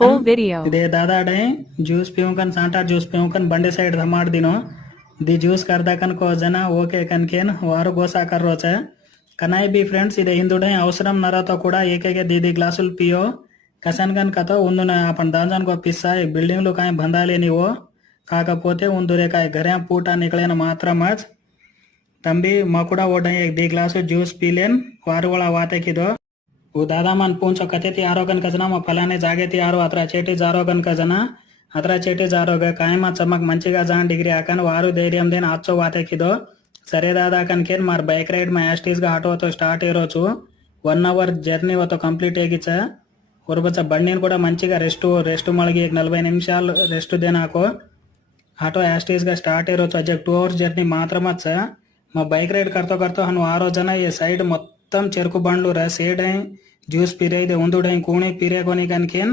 Full video. इदे दादा day juice पीऊकन सांटा juice पीऊकन बंडे साइड धमाड़ दिनो दी ज्यूस करदा कन को जना ओके कनकेन वारु गोसा कर रोचे कनाई भी फ्रेंड्स इदे हिंदुडे అవసరం నరతో కూడా ఏకేకే దీది గ్లాసులు పియో కసన్ కన్ కతో ఉందున आपण दांजन को पिस्सा एक बिल्डिंग लो काय बंधाले निवो కాకపోతే ఉందురే काय घरे पूटा निकलेन मात्रमच तंबी मकुड़ा ओडे एक दी ग्लास ज्यूस पीलेन वारु वाला वाते किदो वो दादा मन पूछो कते ती आरोगन कजना म फलाने जागे ती आरो अत्र चेटी जारोगन कजना अत्र चेटी जारोग कायमा चमक मंचिगा जान डिग्री आकन वारु धैर्यम देन आचो वाते किदो सरे दादा कनकेन मार बाइक राइड में यास्टीज गा आटो तो स्टार्ट इरोचु 1 అవర్ జర్నీ వతో కంప్లీట్ ఏగిచ ఒరబచ బండిని కూడా మంచిగా రెస్ట్ మళ్ళీ 40 నిమిషాలు రెస్ట్ దేనాకో ఆటో యాస్టీజ్ గా స్టార్ట్ ఇరోచు అజెక్ 2 అవర్స్ జర్నీ మాత్రమచ్చ మా బైక్ రైడ్ करतो करतो हनु आरो जना ये साइड మొత్తం చెరుకు బండ్లు రా సేడ్ ज्यूस पीरे उंदुडे कूणी पीरे कोनी कनकेन